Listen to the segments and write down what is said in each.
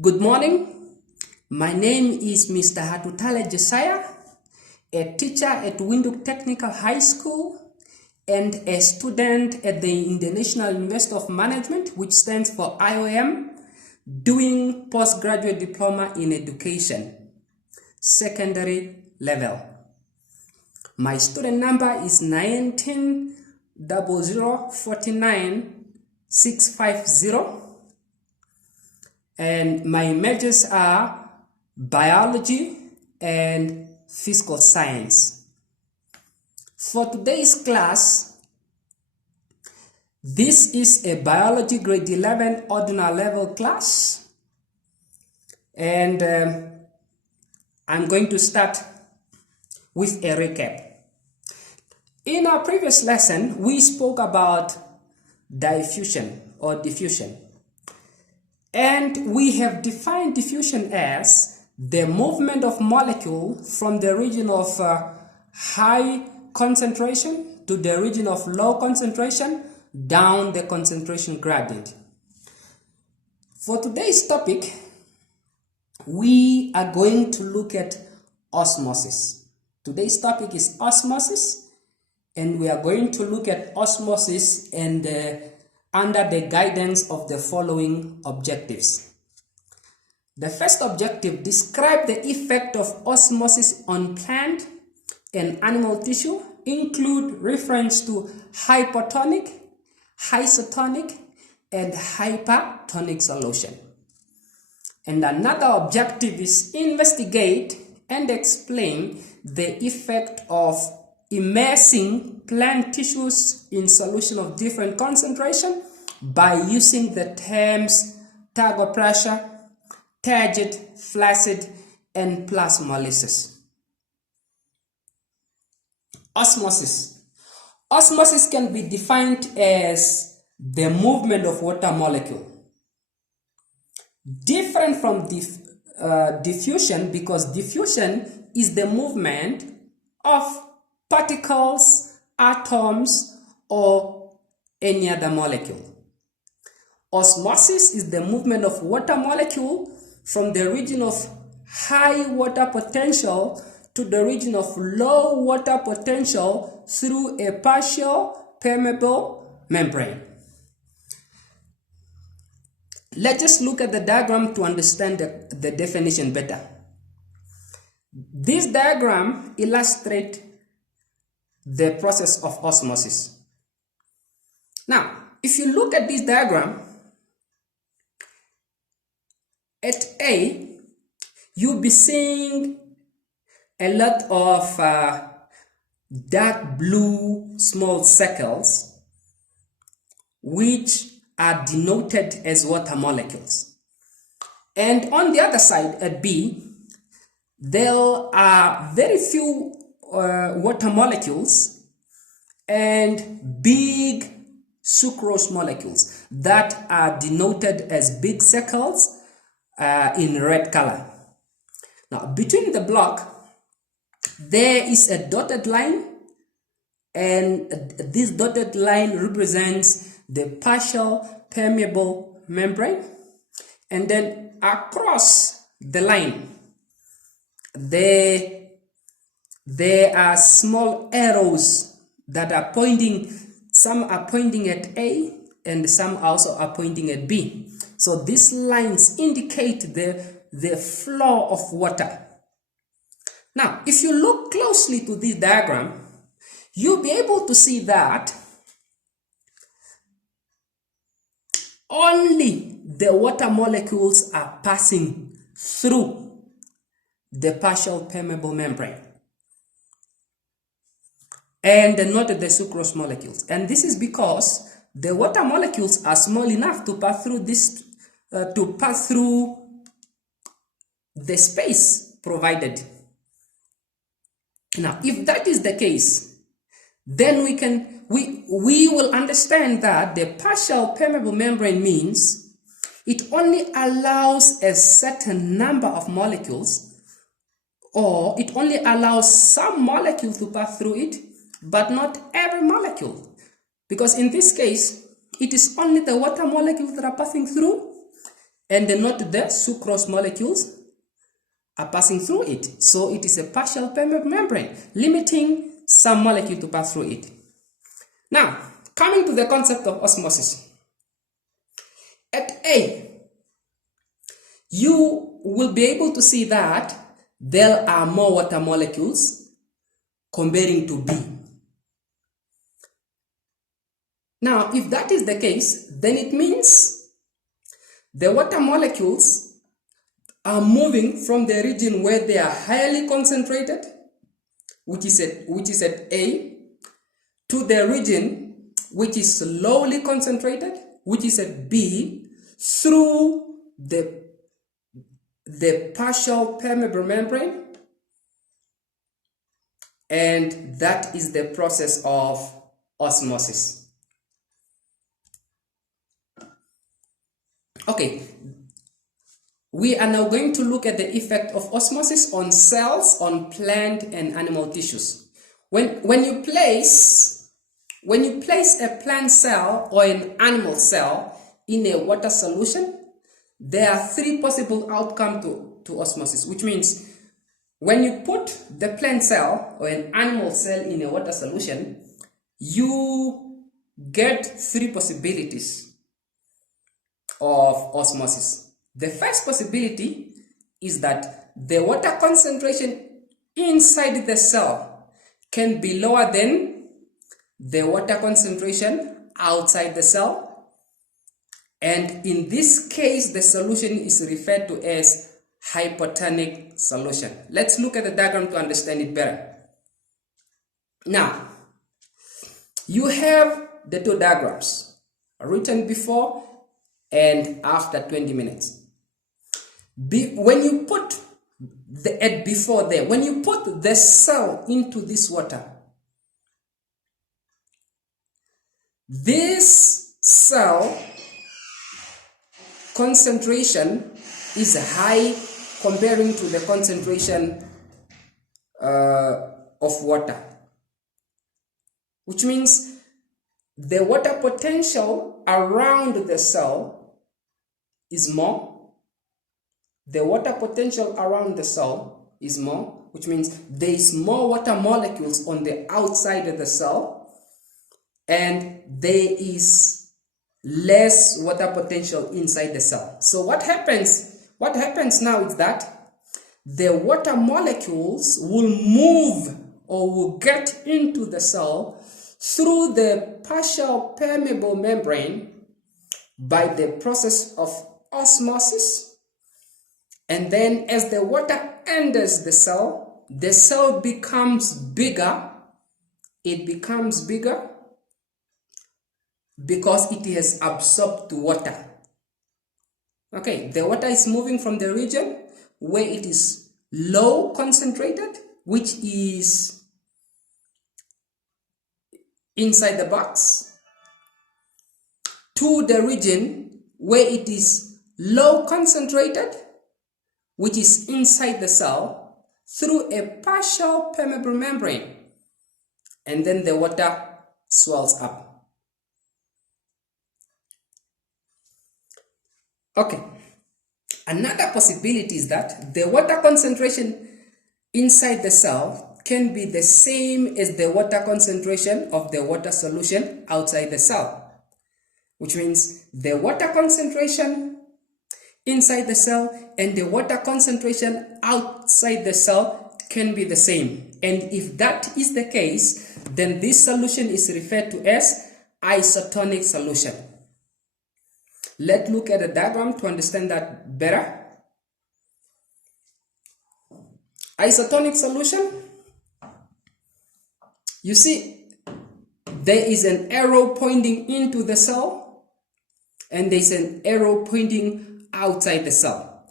Good morning. My name is Mr. Hatutale Josiah, a teacher at Windhoek Technical High School and a student at the International University of Management, which stands for IOM, doing postgraduate diploma in education, secondary level. My student number is 190049 and my majors are biology and physical science. For today's class, this is a biology grade 11 ordinary level class, and I'm going to start with a recap. In our previous lesson, we spoke about diffusion or diffusion. And we have defined diffusion as the movement of molecule from the region of high concentration to the region of low concentration down the concentration gradient. For today's topic, we are going to look at osmosis. Today's topic is osmosis, and we are going to look at osmosis and under the guidance of the following objectives. The first objective, describe the effect of osmosis on plant and animal tissue, include reference to hypotonic, isotonic, and hypertonic solution. And another objective is investigate and explain the effect of immersing plant tissues in solution of different concentration by using the terms turgor pressure, turgid, flaccid, and plasmolysis. Osmosis. Osmosis can be defined as the movement of water molecule. Different from diffusion, because diffusion is the movement of particles, atoms, or any other molecule. Osmosis is the movement of water molecule from the region of high water potential to the region of low water potential through a partial permeable membrane. Let us look at the diagram to understand the definition better. This diagram illustrates the process of osmosis. Now, if you look at this diagram, at A, you'll be seeing a lot of dark blue small circles, which are denoted as water molecules. And on the other side, at B, there are very few water molecules and big sucrose molecules that are denoted as big circles in red color. Now, between the block, there is a dotted line, and this dotted line represents the partial permeable membrane, and then across the line, there are small arrows that are pointing, some are pointing at A and some also are pointing at B. So these lines indicate the flow of water. Now, if you look closely to this diagram, you'll be able to see that only the water molecules are passing through the partial permeable membrane, and not the sucrose molecules. And this is because the water molecules are small enough to pass through this, the space provided. Now, if that is the case, then we will understand that the partial permeable membrane means it only allows a certain number of molecules, or it only allows some molecule to pass through it, but not every molecule. Because in this case, it is only the water molecules that are passing through, and not the sucrose molecules are passing through it. So it is a partial permeable membrane, limiting some molecule to pass through it. Now, coming to the concept of osmosis. At A, you will be able to see that there are more water molecules comparing to B. Now, if that is the case, then it means the water molecules are moving from the region where they are highly concentrated, which is at A, to the region which is lowly concentrated, which is at B, through the partial permeable membrane, and that is the process of osmosis. Okay, we are now going to look at the effect of osmosis on cells, on plant and animal tissues. When you place a plant cell or an animal cell in a water solution, there are three possible outcomes to osmosis, which means when you put the plant cell or an animal cell in a water solution, you get three possibilities of osmosis. The first possibility is that the water concentration inside the cell can be lower than the water concentration outside the cell. And in this case, the solution is referred to as hypotonic solution. Let's look at the diagram to understand it better. Now, you have the two diagrams written before and after 20 minutes. When you put when you put the cell into this water, this cell concentration is high comparing to the concentration of water, which means the water potential around the cell is more. The water potential around the cell is more, which means there is more water molecules on the outside of the cell, and there is less water potential inside the cell. So what happens now is that the water molecules will move or will get into the cell through the partial permeable membrane by the process of osmosis, and then as the water enters the cell becomes bigger. It becomes bigger because it has absorbed water. Okay, the water is moving from the region where it is low concentrated, which is inside the box, to the region where it is low concentrated, which is inside the cell, through a partial permeable membrane, and then the water swells up. Okay, another possibility is that the water concentration inside the cell can be the same as the water concentration of the water solution outside the cell, which means the water concentration inside the cell and the water concentration outside the cell can be the same. And if that is the case, then this solution is referred to as isotonic solution. Let's look at the diagram to understand that better. Isotonic solution, you see there is an arrow pointing into the cell and there is an arrow pointing outside the cell.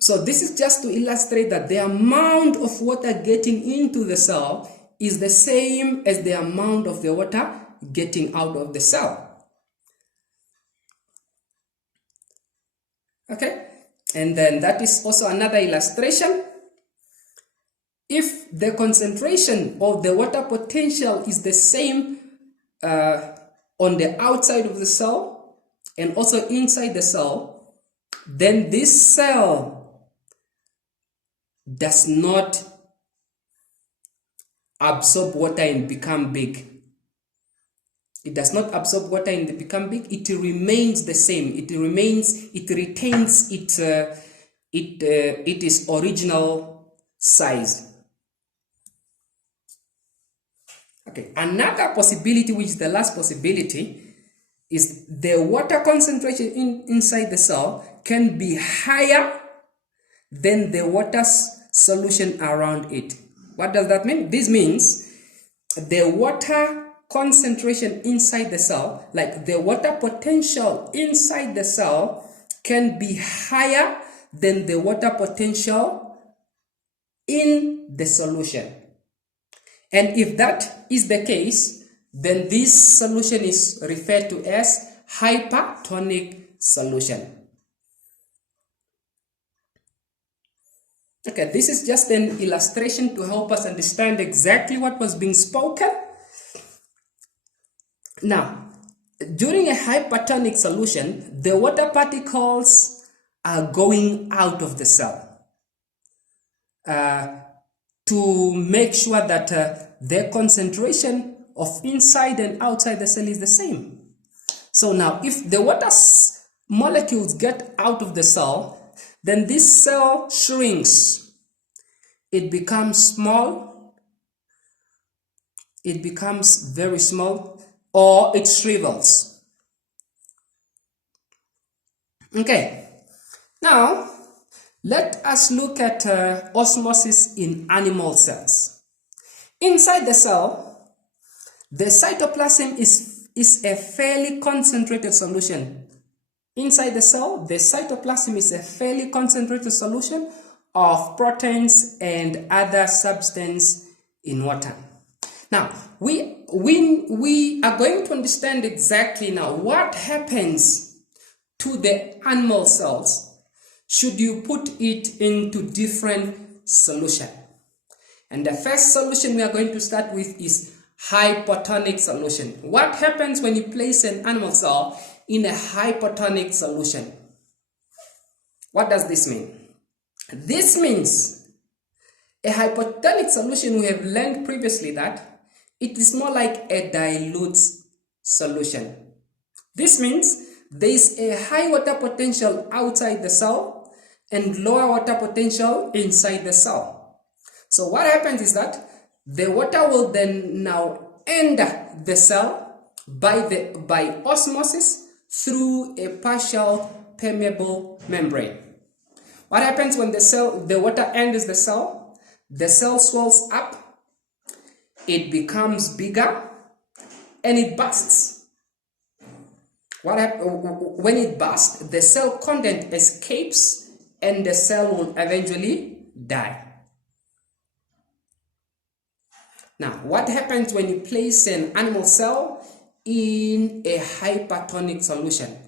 So this is just to illustrate that the amount of water getting into the cell is the same as the amount of the water getting out of the cell. Okay, and then that is also another illustration. If the concentration of the water potential is the same on the outside of the cell and also inside the cell, then this cell does not absorb water and become big. It does not absorb water and become big. It remains the same. It retains its original size. Okay, another possibility, which is the last possibility, is the water concentration inside the cell can be higher than the water solution around it. What does that mean? This means the water concentration inside the cell, like the water potential inside the cell, can be higher than the water potential in the solution. And if that is the case, then this solution is referred to as hypertonic solution. Okay, this is just an illustration to help us understand exactly what was being spoken. Now, during a hypertonic solution, the water particles are going out of the cell to make sure that the concentration of inside and outside the cell is the same. So now, if the water molecules get out of the cell, then this cell shrinks. It becomes small. It becomes very small, or it shrivels. Okay. Now, let us look at osmosis in animal cells. Inside the cell, the cytoplasm is a fairly concentrated solution. Inside the cell, the cytoplasm is a fairly concentrated solution of proteins and other substance in water. Now, we are going to understand exactly now what happens to the animal cells should you put it into different solution. And the first solution we are going to start with is hypertonic solution. What happens when you place an animal cell in a hypertonic solution? What does this mean? This means a hypertonic solution, we have learned previously that it is more like a dilute solution. This means there is a high water potential outside the cell and lower water potential inside the cell. So what happens is that the water will then now enter the cell by osmosis through a partial permeable membrane. What happens when the water enters the cell swells up, it becomes bigger, and it bursts. When it bursts, the cell content escapes, and the cell will eventually die. Now, what happens when you place an animal cell in a hypertonic solution?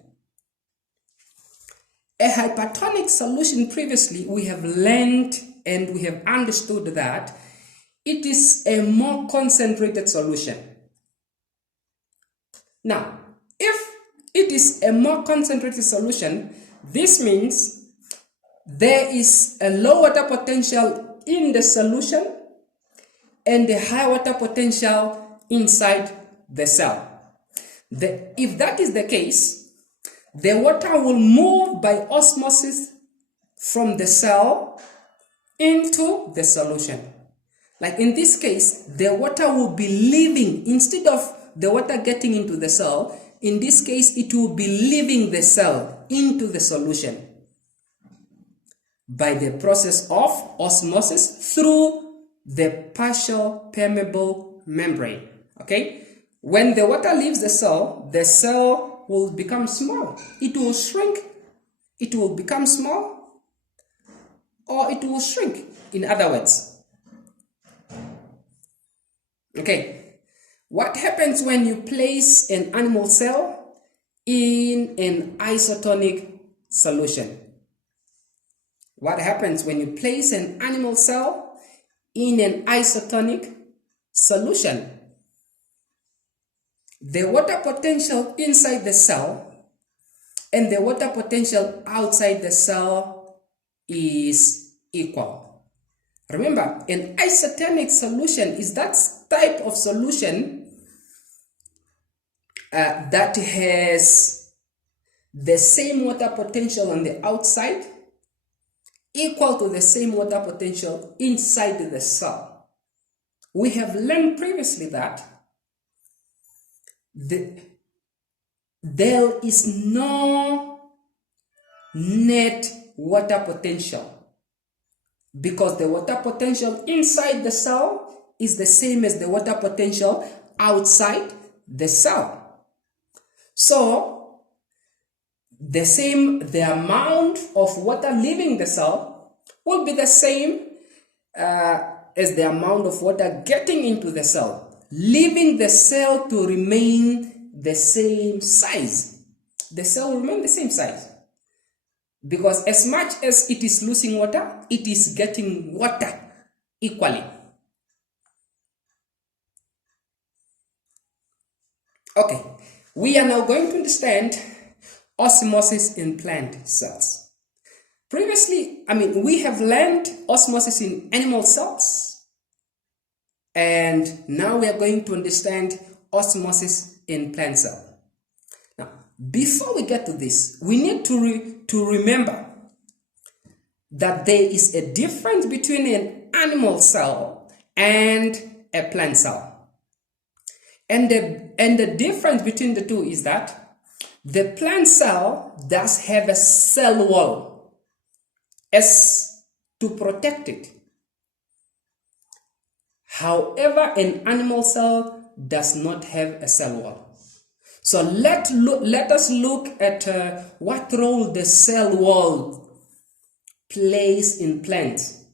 A hypertonic solution, previously we have learned and we have understood that it is a more concentrated solution. Now, if it is a more concentrated solution, this means there is a low water potential in the solution and a high water potential inside the cell. If that is the case, the water will move by osmosis from the cell into the solution. Like in this case, the water will be leaving, instead of the water getting into the cell, in this case, it will be leaving the cell into the solution by the process of osmosis through the partial permeable membrane. Okay? When the water leaves the cell will become small. It will shrink. It will become small, or it will shrink, in other words. Okay. What happens when you place an animal cell in an isotonic solution? What happens when you place an animal cell in an isotonic solution? The water potential inside the cell and the water potential outside the cell is equal. Remember, an isotonic solution is that type of solution that has the same water potential on the outside equal to the same water potential inside the cell. We have learned previously that there is no net water potential because the water potential inside the cell is the same as the water potential outside the cell. So the amount of water leaving the cell will be the same as the amount of water getting into the cell, leaving the cell to remain the same size. The cell will remain the same size because as much as it is losing water, it is getting water equally. Okay, we are now going to understand osmosis in plant cells. Previously, we have learned osmosis in animal cells, and now we are going to understand osmosis in plant cells. Now, before we get to this, we need to remember that there is a difference between an animal cell and a plant cell. And the difference between the two is that the plant cell does have a cell wall as to protect it. However, an animal cell does not have a cell wall. So let us look at what role the cell wall plays in plants.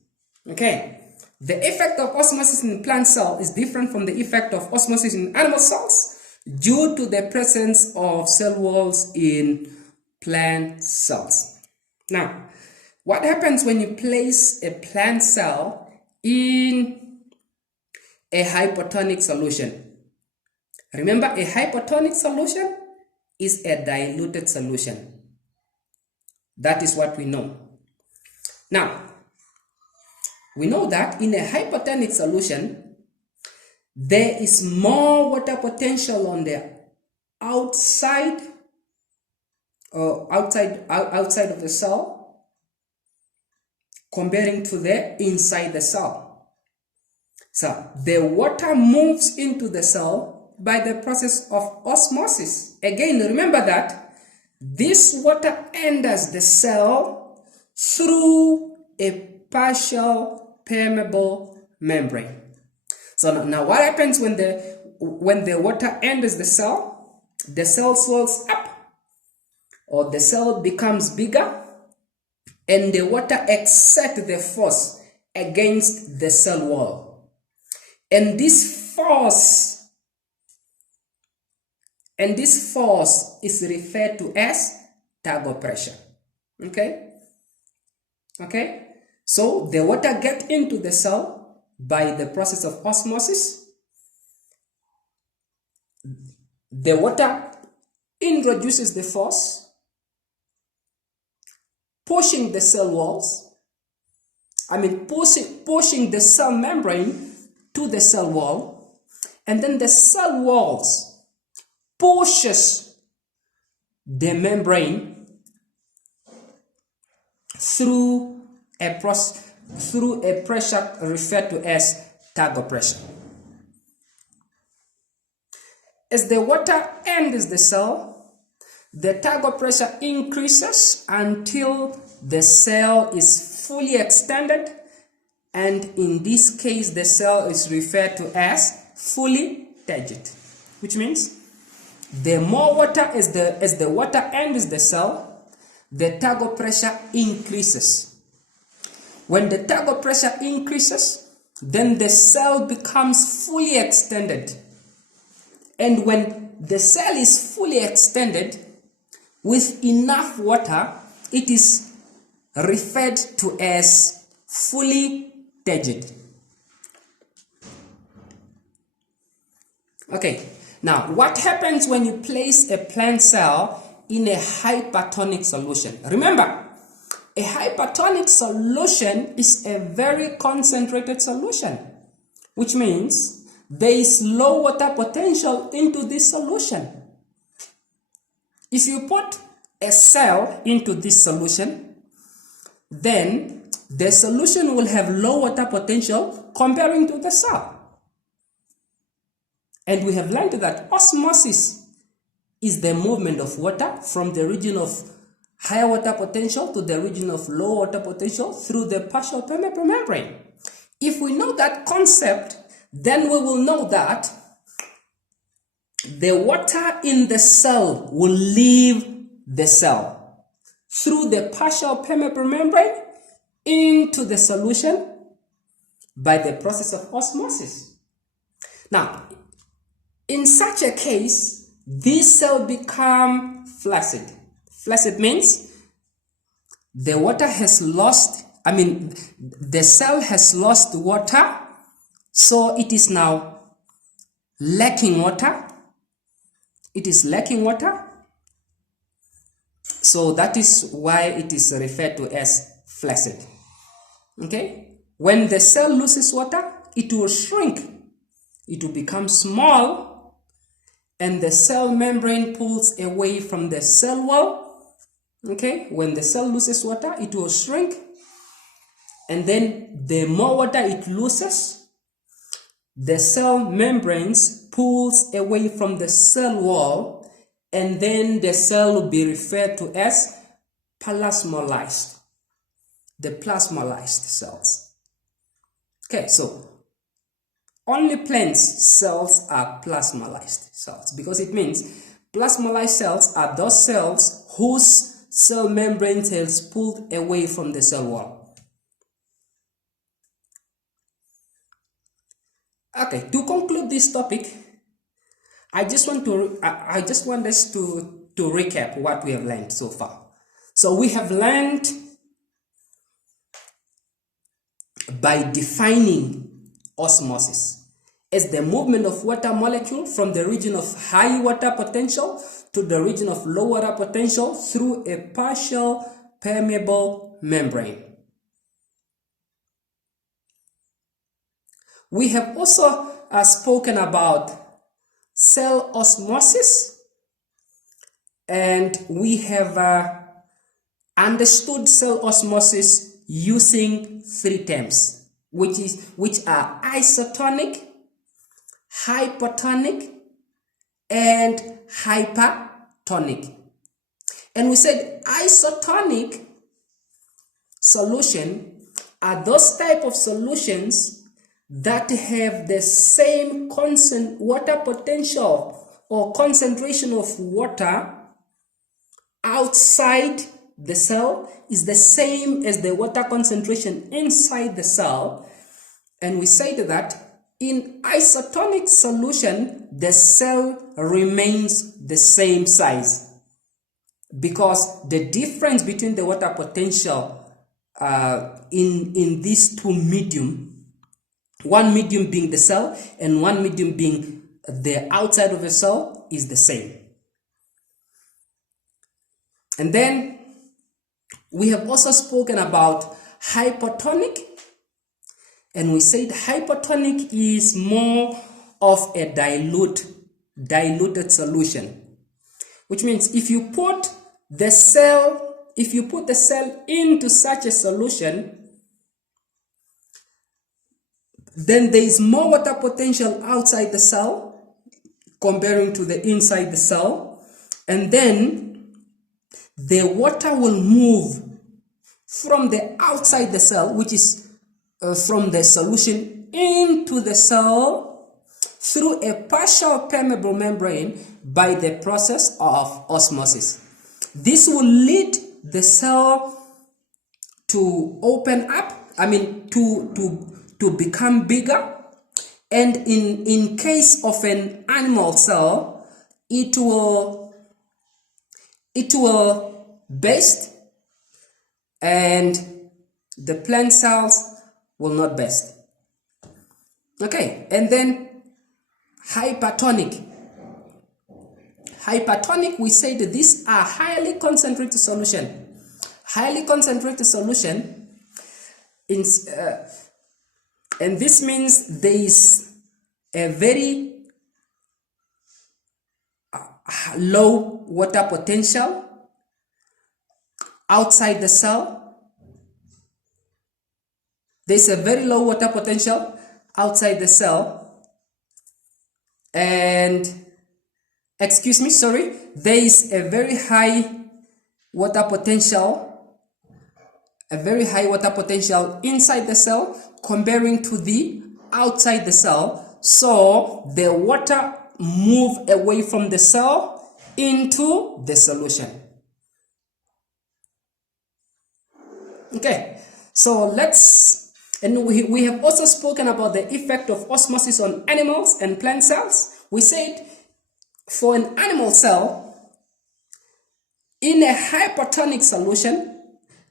Okay. The effect of osmosis in plant cell is different from the effect of osmosis in animal cells due to the presence of cell walls in plant cells. Now, what happens when you place a plant cell in a hypotonic solution? Remember, a hypotonic solution is a diluted solution. That is what we know. Now, we know that in a hypotonic solution, there is more water potential on the outside of the cell comparing to the inside the cell. So the water moves into the cell by the process of osmosis. Again, remember that this water enters the cell through a partial permeable membrane. So now what happens when the water enters the cell? The cell swells up, or the cell becomes bigger, and the water exerts the force against the cell wall. And this force is referred to as turbo pressure. Okay? So the water gets into the cell by the process of osmosis. The water introduces the force, pushing the cell walls, pushing the cell membrane to the cell wall, and then the cell walls pushes the membrane through a pressure referred to as turbo pressure. As the water enters the cell, the turbo pressure increases until the cell is fully extended, and in this case the cell is referred to as fully turgid, which means the more water as the water enters the cell, the turbo pressure increases. When the turbo pressure increases, then the cell becomes fully extended. And when the cell is fully extended with enough water, it is referred to as fully turgid. Okay, now what happens when you place a plant cell in a hypertonic solution. Remember, a hypertonic solution is a very concentrated solution, which means there is low water potential into this solution. If you put a cell into this solution, then the solution will have low water potential comparing to the cell. And we have learned that osmosis is the movement of water from the region of higher water potential to the region of low water potential through the partial permeable membrane. If we know that concept, then we will know that the water in the cell will leave the cell through the partial permeable membrane into the solution by the process of osmosis. Now, in such a case, this cell become flaccid. Flaccid means the water has lost, the cell has lost water, so it is now lacking water. It is lacking water. So that is why it is referred to as flaccid. Okay? When the cell loses water, it will shrink. It will become small, and the cell membrane pulls away from the cell wall. Okay? When the cell loses water, it will shrink, and then the more water it loses, the cell membranes pulls away from the cell wall, and then the cell will be referred to as plasmolyzed. The plasmolyzed cells. Okay, so only plant cells are plasmolyzed cells, because it means plasmolyzed cells are those cells whose cell membrane has pulled away from the cell wall. Okay, to conclude this topic, I just want us to recap what we have learned so far. So we have learned by defining osmosis as the movement of water molecule from the region of high water potential to the region of low water potential through a partial permeable membrane. We have also spoken about cell osmosis, and we have understood cell osmosis using three terms, which are isotonic, hypotonic, and hypertonic. And we said isotonic solution are those type of solutions that have the same water potential or concentration of water outside the cell is the same as the water concentration inside the cell. And we said that in isotonic solution, the cell remains the same size, because the difference between the water potential in these two medium, one medium being the cell and one medium being the outside of the cell, is the same. And then we have also spoken about hypotonic, and we said hypotonic is more of a diluted solution, which means if you put the cell into such a solution, then there is more water potential outside the cell comparing to the inside the cell, and then the water will move from the outside the cell, which is from the solution into the cell through a partial permeable membrane by the process of osmosis. This will lead the cell to open up, to become bigger, and in case of an animal cell, it will burst, and the plant cells will not burst. Okay, and then hypertonic hypertonic, we said these are highly concentrated solution. Highly concentrated solution, and this means there is a very low water potential outside the cell. There's a very low water potential outside the cell, and there is a very high water potential, inside the cell comparing to the outside the cell. So the water move away from the cell into the solution. Okay, so we have also spoken about the effect of osmosis on animals and plant cells. We said for an animal cell, in a hypertonic solution,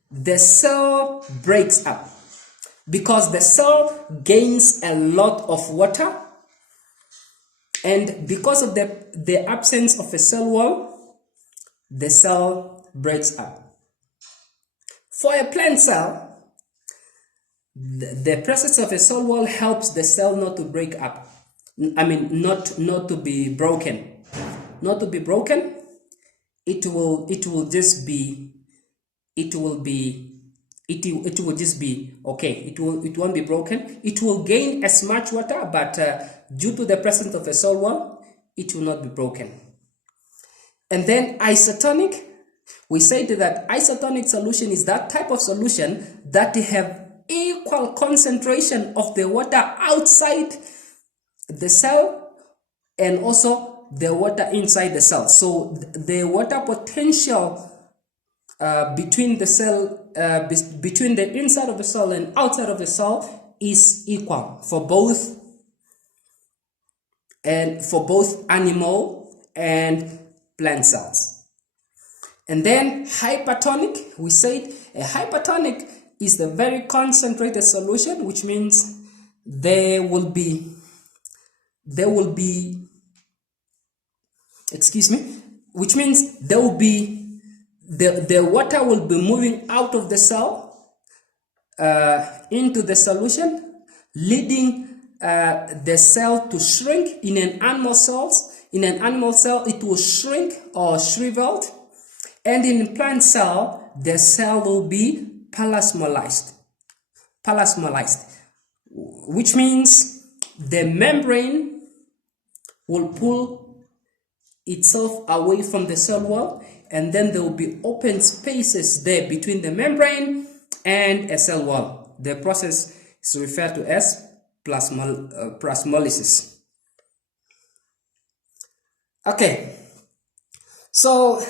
the cell breaks up because the cell gains a lot of water, and because of the absence of a cell wall, the cell breaks up. For a plant cell, the presence of a cell wall helps the cell not to break up. I mean, not to be broken. Not to be broken. It will just be okay. It won't be broken. It will gain as much water, but due to the presence of a cell wall, it will not be broken. And then isotonic, we said that isotonic solution is that type of solution that have equal concentration of the water outside the cell and also the water inside the cell. So the water potential between the cell, between the inside of the cell and outside of the cell is equal for both animal and plant cells. And then hypertonic, we said a hypertonic is the very concentrated solution, which means the water will be moving out of the cell into the solution, leading the cell to shrink. In an animal cell, it will shrink or shriveled, and in plant cell, the cell will be plasmolized, which means the membrane will pull itself away from the cell wall, and then there will be open spaces there between the membrane and a cell wall. The process is referred to as plasmolysis. Okay, so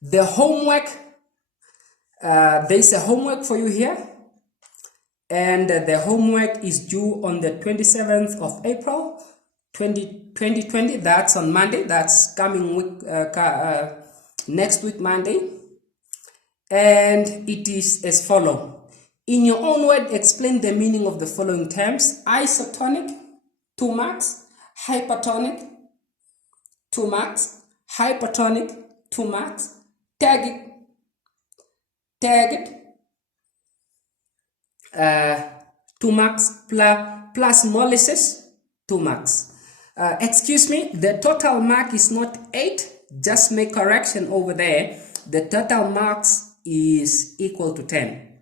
the homework, there's a homework for you here, and the homework is due on the 27th of April 2020. That's on Monday. That's coming week, next week Monday, and it is as follows. In your own word, explain the meaning of the following terms: isotonic, 2 marks; hypertonic, 2 marks; hypertonic, 2 marks; tag it, 2 marks; plasmolysis, 2 marks. Excuse me, the total mark is not 8. Just make correction over there. The total marks is equal to 10.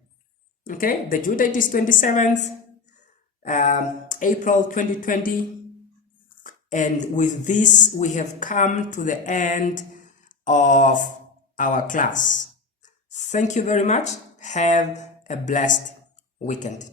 Okay, the due date is 27th April 2020, and with this we have come to the end of our class. Thank you very much. Have a blessed weekend.